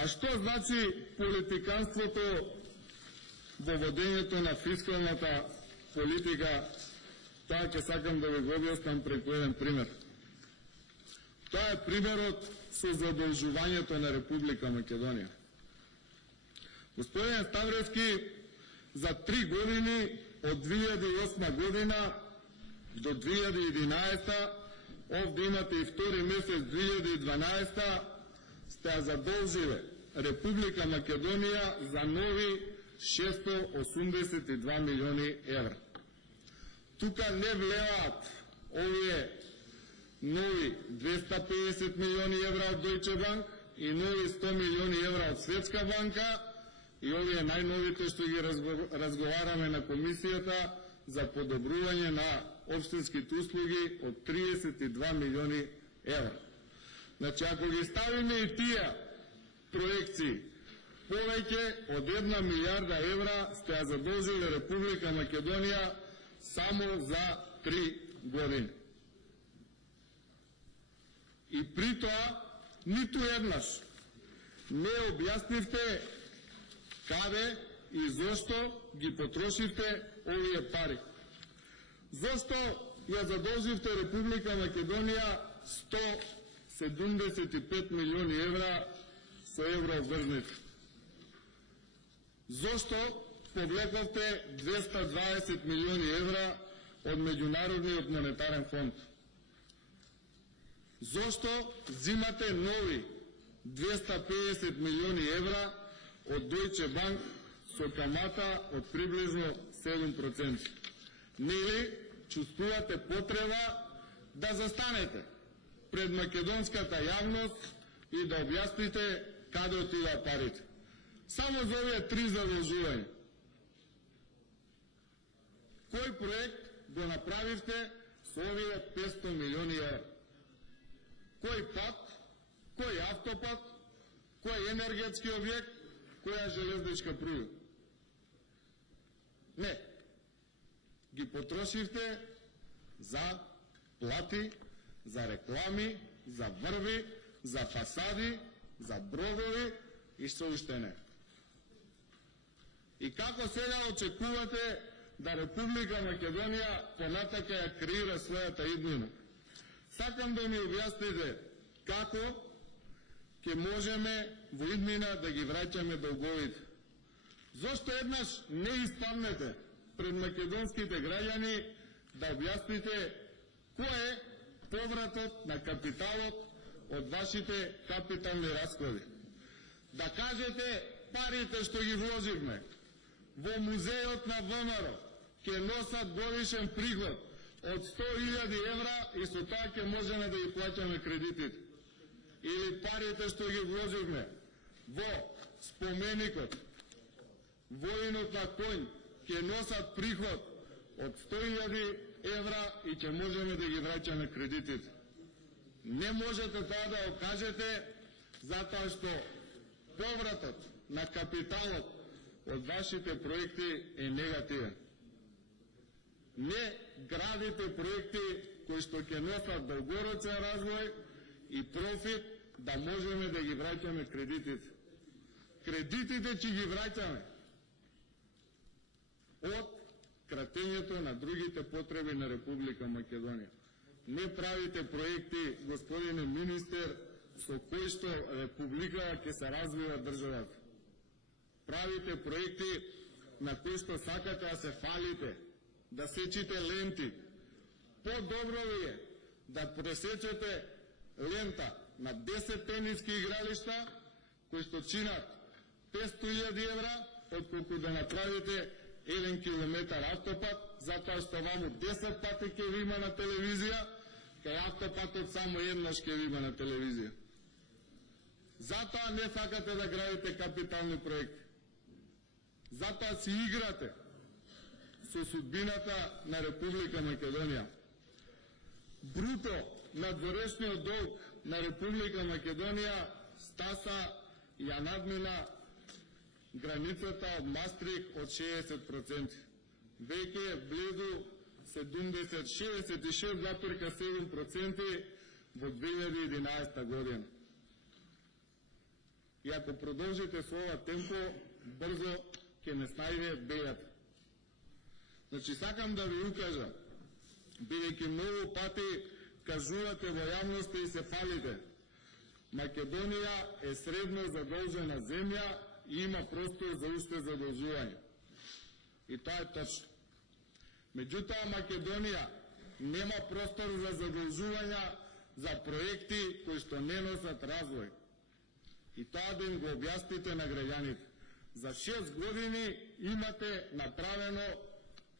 А што значи политиканството во водењето на фискалната политика? Тоа ќе сакам да ви го објаснам преку еден пример. Тоа е примерот со задолжувањето на Република Македонија. Господин Ставревски за 3 години од 2008 година до 2011, овде имате и втори месец 2012, сте задолжиле Република Македонија за нови 682 милиони евра. Тука не влеаат овие нови 250 милиони евра од Deutsche Bank и нови 100 милиони евра од Светска банка и овие најновите што ги разговараме на комисијата за подобрување на општинските услуги од 32 милиони евра. Значи, ако ги ставиме и тие проекции, повеќе од 1 милиарда евра сте ја задолжили Република Македонија само за 3 години. И при тоа, ниту еднаш не објаснивте каде и зошто ги потрошивте овие пари. Зошто ја задолживте Република Македонија 175 милиони евра со евроврзници? Зошто повлековте 220 милиони евра од Меѓународниот монетарен фонд? Зошто зимате нови 250 милиони евра од Deutsche Bank со камата од приближно 7%? Нели чувствувате потреба да застанете пред македонската јавност и да објасните каде отидаа парите? Само за овие 3 задолжувања. Кој проект го направивте со овие 500 милиони евра? Кој пат, кој автопат, кој енергетски објект, која железничка пруга? Не. Ги потрошивте за плати, за реклами, за врви, за фасади, за бродови и што уште не. И како сега очекувате да Република Македонија понатака ја креира својата иднина? Сакам да ми објасните како ќе можеме во иднина да ги враќаме долговите. Зошто еднаш не испаднете пред македонските граѓани да објасните кој е повратот на капиталот од вашите капитални расходи? Да кажете парите што ги вложивме во музејот на ВМРО ќе носат годишен приход од 100.000 евра и со тоа ќе можеме да ги плаќаме кредитите. Или парите што ги вложивме во споменикот воинот на конј ќе носат приход од 100.000 евра и ќе можеме да ги враќаме кредитите. Не можете тоа да го кажете затоа што повратот на капиталот од вашите проекти е негативен. Не градите проекти кои што ќе носат долгорочен развој и профит да можеме да ги враќаме кредитите. Кредитите ќе ги враќаме од кратењето на другите потреби на Република Македонија. Не правите проекти, господине министер, со кои што Република ќе се развива државата. Правите проекти на кои што сакате да се фалите, да сечите ленти. По-добро ви е да пресечете лента на 10 тениски игралишта кои што чинат 500.000 евра, отколку да направите 1 километар автопат, затоа што ваму 10 пати ќе ви има на телевизија, кај автопатот само еднаш ќе ви има на телевизија. Затоа не сакате да градите капитални проекти. Затоа си играте со судбината на Република Македонија. Бруто надворешниот долг на Република Македонија стаса ја надмина границата од Мастрих од 60%. Веќе е близу 66,7% во 2011 година. и ако продолжите со ова темпо, брзо ќе не снајде бејата. Значи, сакам да ви укажам, бидејќи многу пати кажувате во јавноста и се фалите, Македонија е средно задолжена земја и има простор за уште задолжување. И тоа е точно. Меѓутоа, Македонија нема простор за задолжувања за проекти кои што не носат развој. И тоа да им го објасните на граѓаните. За 6 години имате направено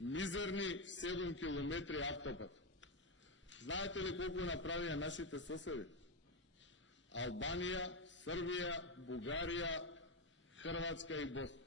мизерни 7 километри автопат. Знаете ли колку направија нашите соседи? Албанија, Србија, Бугарија, Хрватска и Босна.